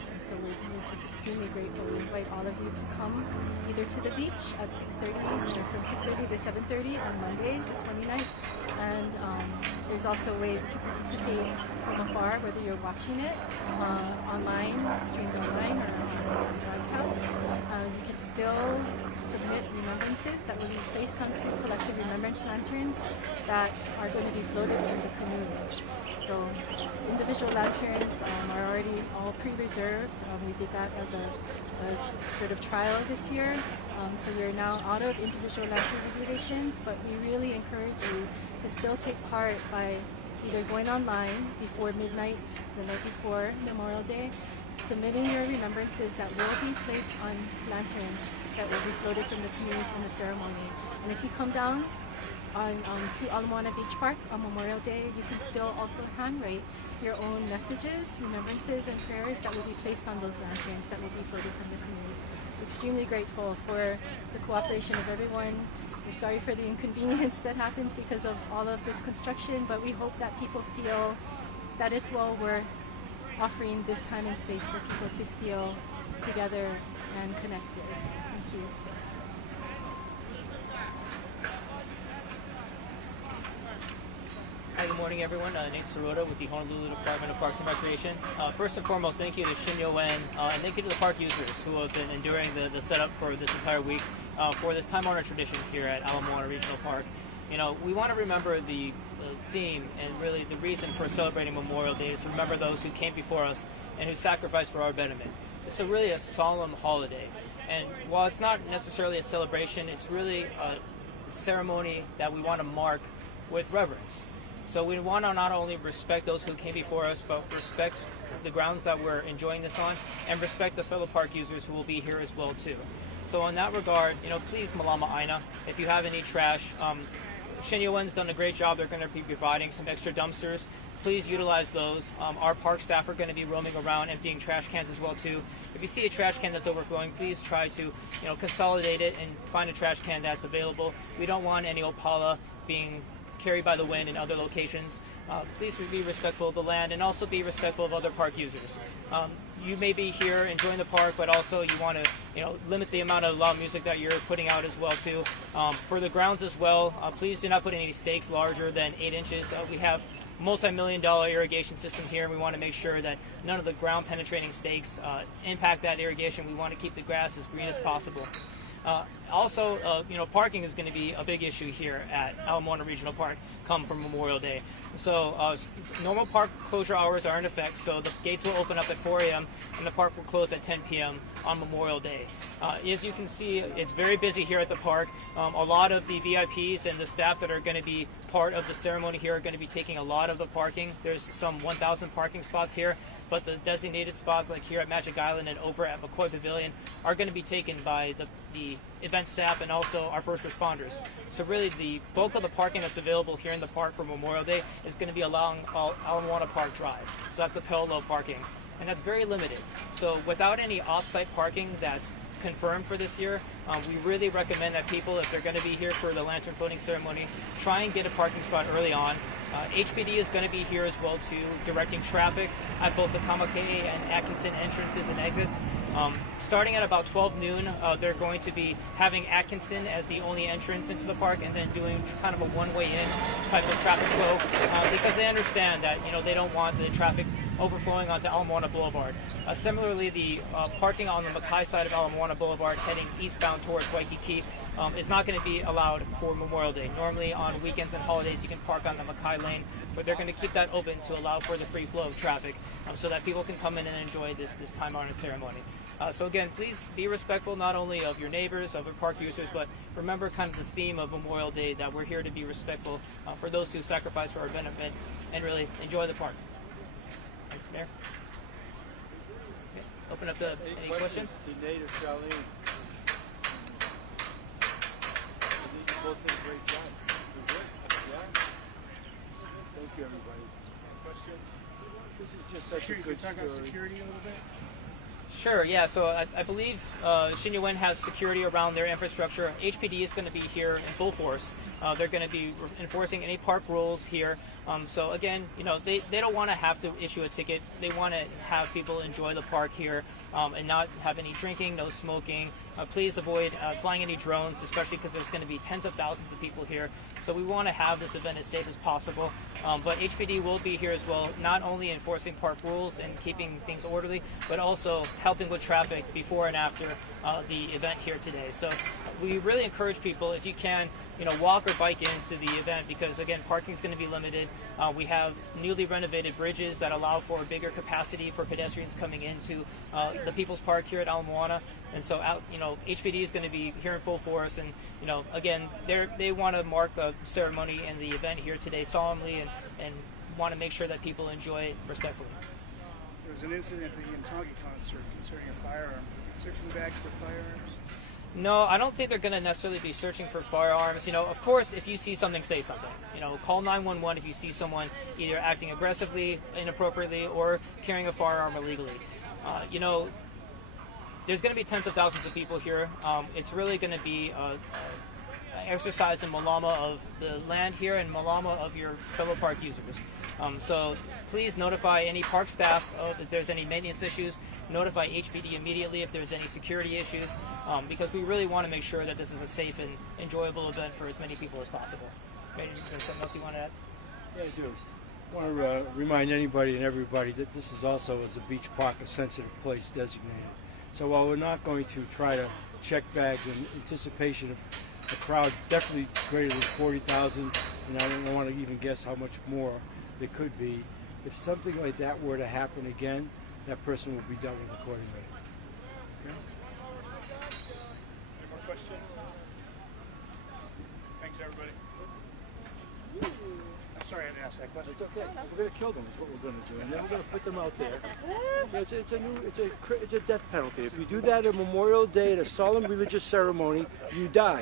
August, and so we're just extremely grateful. We invite all of you to come either to the beach at 6:30, or from 6:30 to 7:30 on Monday, the 29th, and there's also ways to participate from afar, whether you're watching it online, streamed online, or on broadcast. You can still submit remembrances that will be placed onto collective remembrance lanterns that are going to be floated from the canoes. So individual lanterns are already all pre-reserved. We did that as a sort of trial this year. So we're now out of individual lantern reservations, but we really encourage you to still take part by either going online before midnight, the night before Memorial Day, submitting your remembrances that will be placed on lanterns that will be floated from the canoes in the ceremony. And if you come down to Ala Moana Beach Park on Memorial Day, you can still also handwrite your own messages, remembrances, and prayers that will be placed on those lanterns that will be floated from the canoes. So extremely grateful for the cooperation of everyone. We're sorry for the inconvenience that happens because of all of this construction, but we hope that people feel that it's well worth offering this time and space for people to feel together and connected. Thank you. Hi, good morning, everyone. Nate Sirota with the Honolulu Department of Parks and Recreation. First and foremost, thank you to Shinyo Wen, and thank you to the park users who have been enduring the setup for this entire week for this time-honored tradition here at Ala Moana Regional Park. You know, we want to remember the theme and really the reason for celebrating Memorial Day is to remember those who came before us and who sacrificed for our betterment. It's really a solemn holiday. And while it's not necessarily a celebration, it's really a ceremony that we want to mark with reverence. So we want to not only respect those who came before us, but respect the grounds that we're enjoying this on, and respect the fellow park users who will be here as well too. So in that regard, you know, please malama aina. If you have any trash, Shinyo Wen's done a great job. They're going to be providing some extra dumpsters. Please utilize those. Our park staff are going to be roaming around emptying trash cans as well too. If you see a trash can that's overflowing, please try to, consolidate it and find a trash can that's available. We don't want any opala being carried by the wind in other locations. Please be respectful of the land and also be respectful of other park users. You may be here enjoying the park, but also you want to, limit the amount of loud music that you're putting out as well too. For the grounds as well, please do not put any stakes larger than 8 inches. We have multi-million-dollar irrigation system here, and we want to make sure that none of the ground-penetrating stakes impact that irrigation. We want to keep the grass as green as possible. Parking is going to be a big issue here at Ala Moana Regional Park come from Memorial Day. So normal park closure hours are in effect, so the gates will open up at 4 a.m. and the park will close at 10 p.m. on Memorial Day. As you can see, it's very busy here at the park. A lot of the VIPs and the staff that are going to be part of the ceremony here are going to be taking a lot of the parking. There's some 1,000 parking spots here, but the designated spots like here at Magic Island and over at McCoy Pavilion are going to be taken by the event staff and also our first responders. So really the bulk of the parking that's available here in the park for Memorial Day is going to be along Ala Moana Park Drive. So that's the parallel parking, and that's very limited. So without any off-site parking that's confirmed for this year, we really recommend that people, if they're going to be here for the lantern floating ceremony, try and get a parking spot early on. HPD is going to be here as well too, directing traffic at both the Kamakee and Atkinson entrances and exits. Starting at about 12 noon, they're going to be having Atkinson as the only entrance into the park, and then doing kind of a one-way in type of traffic flow because they understand that they don't want the traffic overflowing onto Ala Moana Boulevard. Similarly, the parking on the Mackay side of Ala Moana Boulevard heading eastbound towards Waikiki is not going to be allowed for Memorial Day. Normally on weekends and holidays you can park on the Mackay lane, but they're going to keep that open to allow for the free flow of traffic so that people can come in and enjoy this time-honored ceremony. So again, please be respectful not only of your neighbors, of the park users, but remember kind of the theme of Memorial Day, that we're here to be respectful for those who sacrifice for our benefit and really enjoy the park. Thanks, Mayor. Okay. Open up to any questions? The native Charlene. You both did a great job. Yeah. Thank you, everybody. Questions? This is just such a good story. Talk about security a little bit? Sure, yeah. So I believe Shinyuan has security around their infrastructure. HPD is going to be here in full force. They're going to be enforcing any park rules here. So again, they don't want to have to issue a ticket. They want to have people enjoy the park here and not have any drinking, no smoking. Please avoid flying any drones, especially because there's going to be tens of thousands of people here. So we want to have this event as safe as possible. But HPD will be here as well, not only enforcing park rules and keeping things orderly, but also helping with traffic before and after the event here today. So we really encourage people, if you can, walk or bike into the event because, again, parking is going to be limited. We have newly renovated bridges that allow for bigger capacity for pedestrians coming into the People's Park here at Ala Moana. And so, HPD is going to be here in full force. And, again, they want to mark the ceremony and the event here today solemnly and want to make sure that people enjoy it respectfully. There was an incident at the Yantagi concert concerning a firearm. Searching bags for firearms? No, I don't think they're going to necessarily be searching for firearms. Of course, if you see something, say something. Call 911 if you see someone either acting aggressively, inappropriately, or carrying a firearm illegally. There's going to be tens of thousands of people here. It's really going to be exercise in malama of the land here and malama of your fellow park users. So please notify any park staff if there's any maintenance issues. Notify HPD immediately if there's any security issues, because we really want to make sure that this is a safe and enjoyable event for as many people as possible. Okay, is there something else you want to add? Yeah, I do. I want to remind anybody and everybody that this is also, as a beach park, a sensitive place designated. So while we're not going to try to check bags in anticipation of a crowd definitely greater than 40,000, and I don't want to even guess how much more there could be, if something like that were to happen again, that person will be dealt with accordingly. Okay. Any more questions? Thanks, everybody. I'm sorry I had to ask that question. It's okay. We're going to kill them is what we're going to do, and then we're going to put them out there. It's a death penalty. If you do that on Memorial Day at a solemn religious ceremony, you die.